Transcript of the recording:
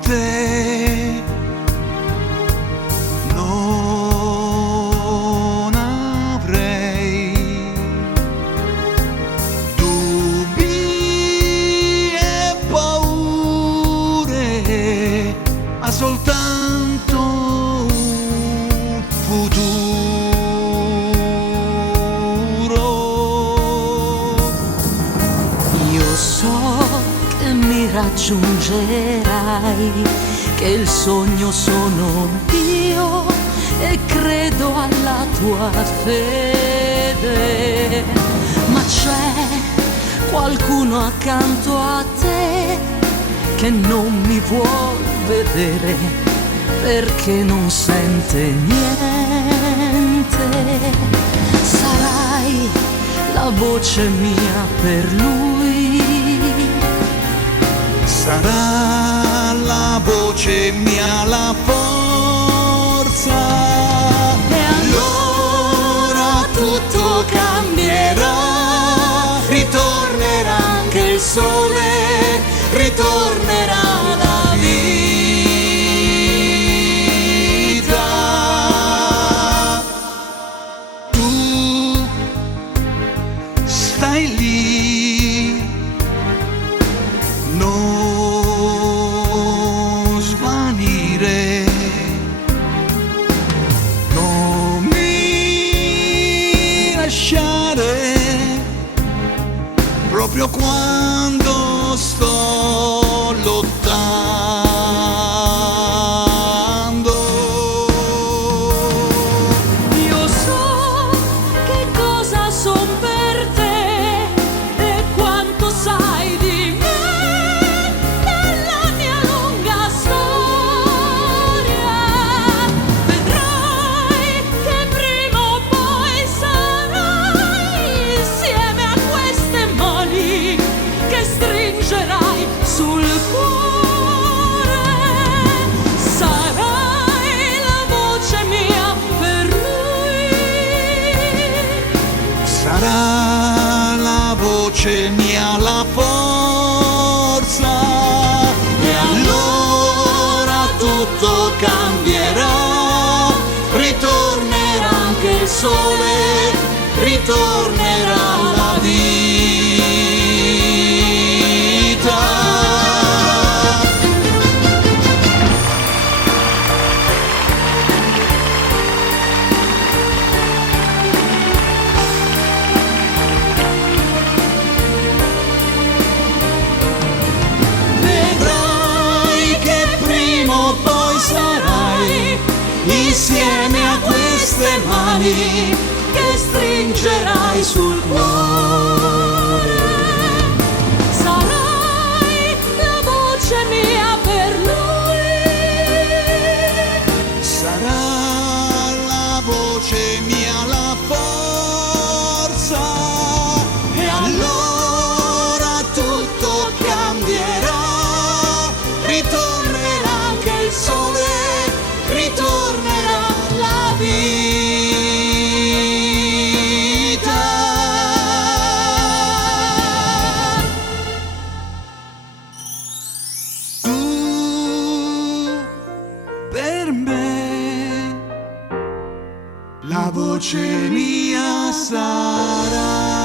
te non avrei dubbi e paure, ma soltanto un futuro. Io so che mi raggiungerai, che il sogno sono io e credo alla tua fede, ma c'è qualcuno accanto a te che non mi vuol vedere perché non sente niente. Sarai la voce mia per lui, sarà la voce mia, la forza, e allora tutto cambierà, ritornerà anche il sole, ritornerà la vita. Tu stai lì, non svanire, non mi lasciare proprio quando sto lottando. io so che cosa son per te e quanto sai di me nella mia lunga storia. Vedrai che prima o poi sarai insieme a queste mani che stringerai sul cuore. Sarai la voce mia per lui, Sarà la voce mia, la forza, e allora tutto cambierà, ritornerà anche il sole, ritornerà la vita. Vedrai che prima o poi sarai insieme a queste mani che stringerai sul cuore. Sarai la voce mia per lui, sarà la voce mia, la forza, e allora tutto cambierà, ritornerà anche il sole, ritornerà la vita. Tu per me la voce mia sarà.